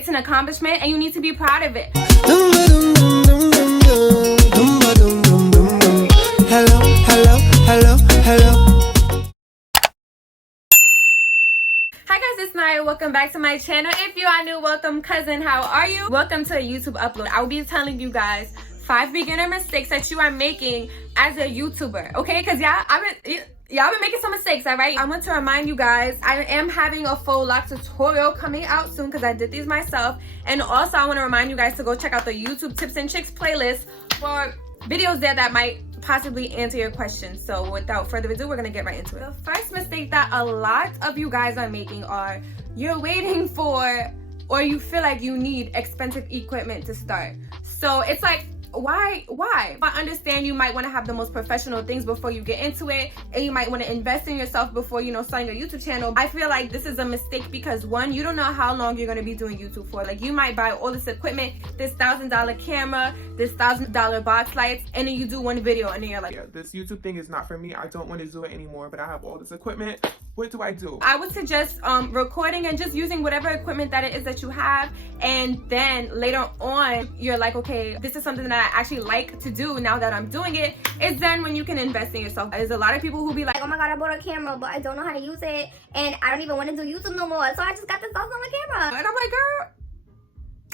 It's an accomplishment and you need to be proud of it. Hello, hello, hello, hello. Hi guys, it's Naya. Welcome back to my channel. If you are new, welcome cousin. How are you? Welcome to a YouTube upload. I will be telling you guys 5 beginner mistakes that you are making as a YouTuber, okay? Because y'all been making some mistakes, all right? I want to remind you guys, I am having a full lock tutorial coming out soon because I did these myself. And also, I want to remind you guys to go check out the YouTube Tips and Tricks playlist for videos there that might possibly answer your questions. So without further ado, we're gonna get right into it. The first mistake that a lot of you guys are making are you're waiting for, or you feel like you need expensive equipment to start. So it's like, why? I understand you might want to have the most professional things before you get into it, and you might want to invest in yourself before, you know, starting your YouTube channel. I feel like this is a mistake because one, you don't know how long you're going to be doing YouTube for. Like, you might buy all this equipment, this $1,000 camera, this $1,000 box lights, and then you do one video and then you're like, yeah, this YouTube thing is not for me. I don't want to do it anymore, but I have all this equipment. What do I do? I would suggest recording and just using whatever equipment that it is that you have, and then later on you're like, okay, this is something that I actually like to do now that I'm doing it. It's then when you can invest in yourself. There's a lot of people who be like, oh my god, I bought a camera but I don't know how to use it and I don't even want to do YouTube no more, so I just got this $1,000 camera. and I'm like, girl,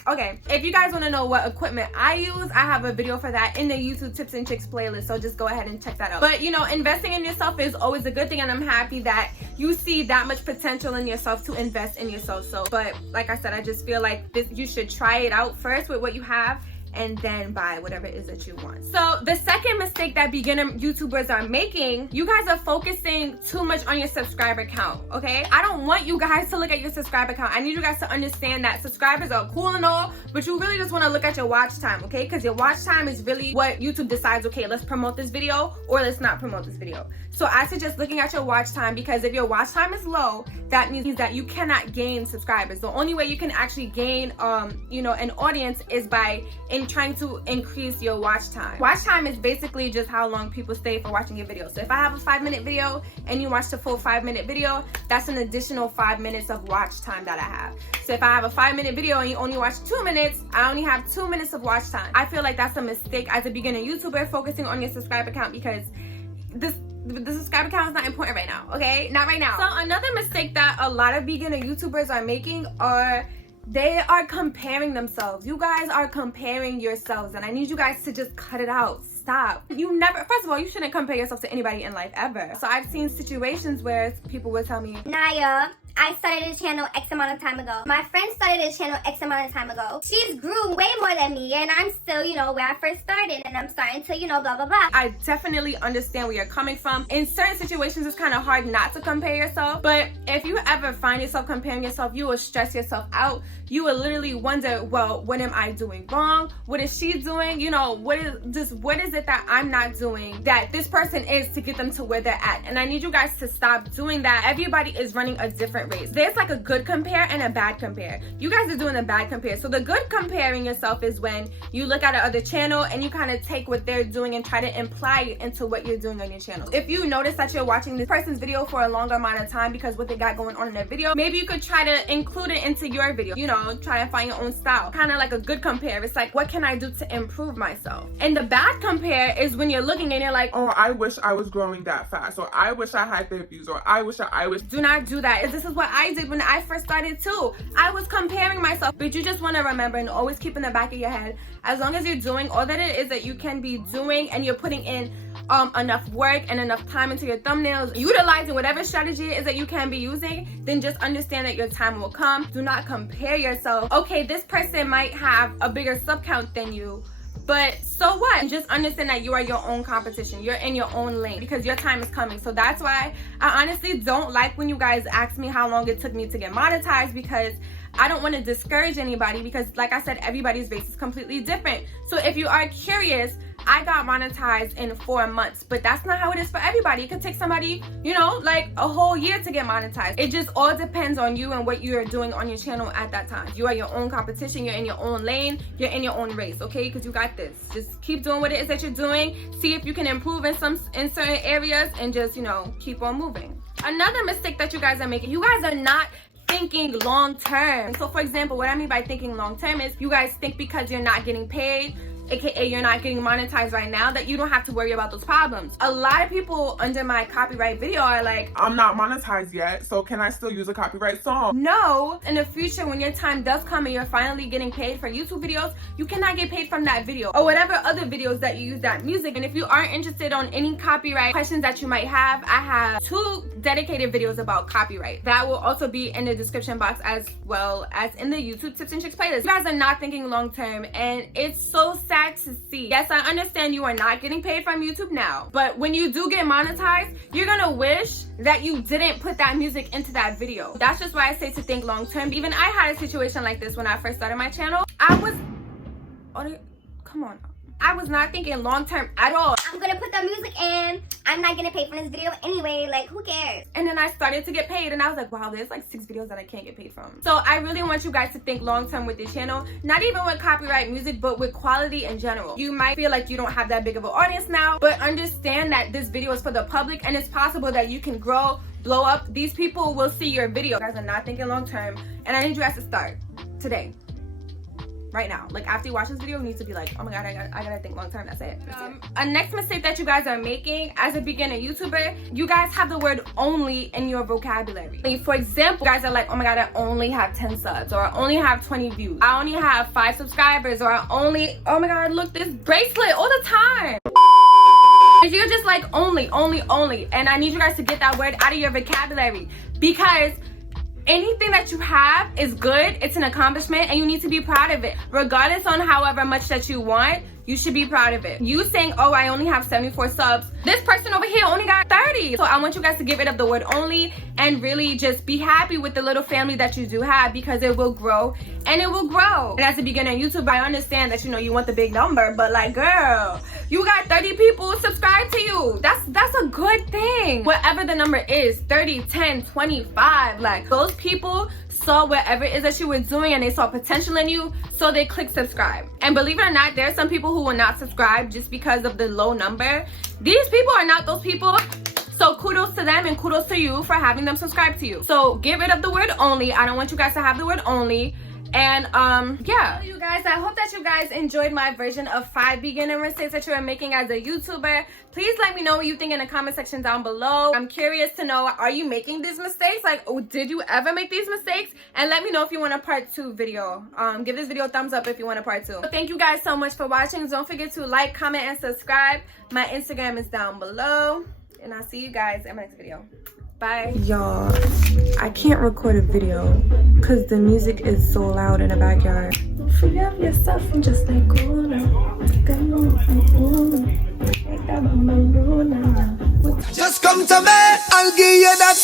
okay, if you guys want to know what equipment I use, I have a video for that in the YouTube Tips and Tricks playlist, so just go ahead and check that out. But you know, investing in yourself is always a good thing, and I'm happy that you see that much potential in yourself to invest in yourself. So, but like I said, I just feel like this, you should try it out first with what you have and then buy whatever it is that you want. So the second mistake that beginner YouTubers are making, you guys are focusing too much on your subscriber count, okay? I don't want you guys to look at your subscriber count. I need you guys to understand that subscribers are cool and all, but you really just want to look at your watch time, okay? Because your watch time is really what YouTube decides, okay, let's promote this video or let's not promote this video. So I suggest looking at your watch time, because if your watch time is low, that means that you cannot gain subscribers. The only way you can actually gain you know, an audience is by trying to increase your watch time. Watch time is basically just how long people stay for watching your video. So if I have a 5-minute video and you watch the full 5-minute video, that's an additional 5 minutes of watch time that I have. So if I have a 5-minute video and you only watch 2 minutes, I only have 2 minutes of watch time. I feel like that's a mistake as a beginner YouTuber, focusing on your subscriber count, because the subscriber count is not important right now, okay? Not right now. So another mistake that a lot of beginner YouTubers are making are they are comparing themselves. You guys are comparing yourselves, and I need you guys to just cut it out. Stop. You never, first of all, you shouldn't compare yourself to anybody in life ever. So I've seen situations where people will tell me, Naya, I started this channel X amount of time ago. My friend started this channel X amount of time ago. She's grew way more than me, and I'm still, you know, where I first started, and I'm starting to, you know, blah, blah, blah. I definitely understand where you're coming from. In certain situations, it's kind of hard not to compare yourself, but if you ever find yourself comparing yourself, you will stress yourself out. You will literally wonder, well, what am I doing wrong? What is she doing? You know, what is it that I'm not doing that this person is to get them to where they're at? And I need you guys to stop doing that. Everybody is running a different race. There's like a good compare and a bad compare. You guys are doing a bad compare. So the good comparing yourself is when you look at another channel and you kind of take what they're doing and try to imply it into what you're doing on your channel. If you notice that you're watching this person's video for a longer amount of time because what they got going on in their video, maybe you could try to include it into your video. You know, try to find your own style. Kind of like a good compare. It's like, what can I do to improve myself? And the bad compare is when you're looking and you're like, oh, I wish I was growing that fast, or I wish I had their views, or I wish. Do not do that. This is what I did when I first started too. I was comparing myself, but you just want to remember and always keep in the back of your head, as long as you're doing all that it is that you can be doing and you're putting in enough work and enough time into your thumbnails, utilizing whatever strategy it is that you can be using, then just understand that your time will come. Do not compare yourself. Okay, this person might have a bigger sub count than you, but so what? Just understand that you are your own competition. You're in your own lane because your time is coming. So that's why I honestly don't like when you guys ask me how long it took me to get monetized, because I don't want to discourage anybody, because like I said, everybody's race is completely different. So if you are curious, I got monetized in 4 months, but that's not how it is for everybody. It could take somebody, you know, like a whole year to get monetized. It just all depends on you and what you're doing on your channel at that time. You are your own competition. You're in your own lane. You're in your own race, okay? Because you got this. Just keep doing what it is that you're doing. See if you can improve in certain areas, and just, you know, keep on moving. Another mistake that you guys are making, you guys are not thinking long term. So for example, what I mean by thinking long term is you guys think because you're not getting paid, aka you're not getting monetized right now, that you don't have to worry about those problems. A lot of people under my copyright video are like, I'm not monetized yet, so can I still use a copyright song? no, in the future when your time does come and you're finally getting paid for YouTube videos, you cannot get paid from that video or whatever other videos that you use that music. And if you aren't interested on any copyright questions that you might have, I have 2 dedicated videos about copyright that will also be in the description box as well as in the YouTube tips and tricks playlist. You guys are not thinking long term, and it's so sad to see. Yes, I understand you are not getting paid from YouTube now, but when you do get monetized, you're gonna wish that you didn't put that music into that video. That's just why I say to think long term. Even I had a situation like this when I first started my channel. I was not thinking long term at all. I'm gonna put the music in. I'm not gonna pay for this video anyway. Like, who cares? And then I started to get paid, and I was like, wow, there's like 6 videos that I can't get paid from. So I really want you guys to think long term with this channel, not even with copyright music, but with quality in general. You might feel like you don't have that big of an audience now, but understand that this video is for the public, and it's possible that you can grow, blow up. These people will see your video. You guys are not thinking long term, and I need you guys to start today. Right now, like after you watch this video, you need to be like, oh my god, I gotta think long term. That's it. A next mistake that you guys are making as a beginner YouTuber, you guys have the word only in your vocabulary. Like, for example, you guys are like, oh my god, I only have 10 subs, or I only have 20 views, I only have 5 subscribers, or I only, oh my god, look, this bracelet all the time. You're just like only, and I need you guys to get that word out of your vocabulary, because anything that you have is good. It's an accomplishment, and you need to be proud of it. Regardless on however much that you want, you should be proud of it. You saying, oh, I only have 74 subs. This person over here only got 30. So I want you guys to get rid of the word only and really just be happy with the little family that you do have, because it will grow and it will grow. And as a beginner YouTuber, I understand that, you know, you want the big number, but like, girl, you got 30 people subscribed to you. That's a good thing. Whatever the number is, 30, 10, 25, like those people saw whatever it is that you were doing and they saw potential in you, so they click subscribe. And believe it or not, there are some people who will not subscribe just because of the low number. These people are not those people. So kudos to them and kudos to you for having them subscribe to you. So get rid of the word only. I don't want you guys to have the word only. And yeah, you guys, I hope that you guys enjoyed my version of 5 beginner mistakes that you are making as a YouTuber. Please let me know what you think in the comment section down below. I'm curious to know, are you making these mistakes? Like, oh, did you ever make these mistakes? And let me know if you want a part 2 video. Give this video a thumbs up if you want a part 2. So thank you guys so much for watching. Don't forget to like, comment, and subscribe. My Instagram is down below, and I'll see you guys in my next video. Bye. Y'all, I can't record a video because the music is so loud in the backyard. Forget yourself and just like Just come to me, I'll give you that